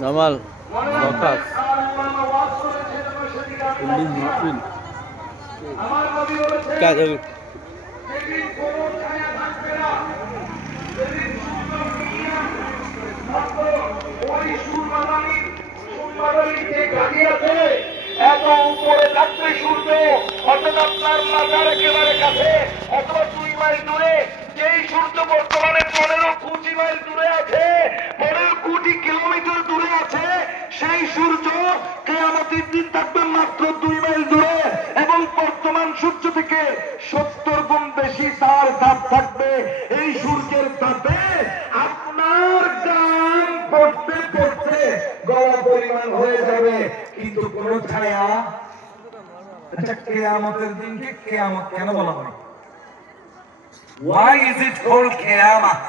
Jamal বকাস police মাহফিল কাজ এত উপরে থাকবে সূর্য, অর্থাৎ আপনার মাথার একেবারে কাছে অথবা 2 মাইল দূরে যেই সূর্য বর্তমানে 15 কোটি মাইল দূরে আছে, 15 কোটি কিলোমিটার দূরে আছে, সেই সূর্য কিয়ামতের দিন থাকবে মাত্র 2 মাইল দূরে এবং বর্তমান সূর্য থেকে 70 গুণ বেশি তার তাপ থাকবে। এই সূর্যের তাপে আপনার গান পড়তে পড়তে গলা পরিমাণ হয়ে যাবে, কিন্তু কোন ছায়া। আচ্ছা, কিয়ামতের দিনকে কিয়ামত কেন বলা হয়? Why is it called কিয়ামত?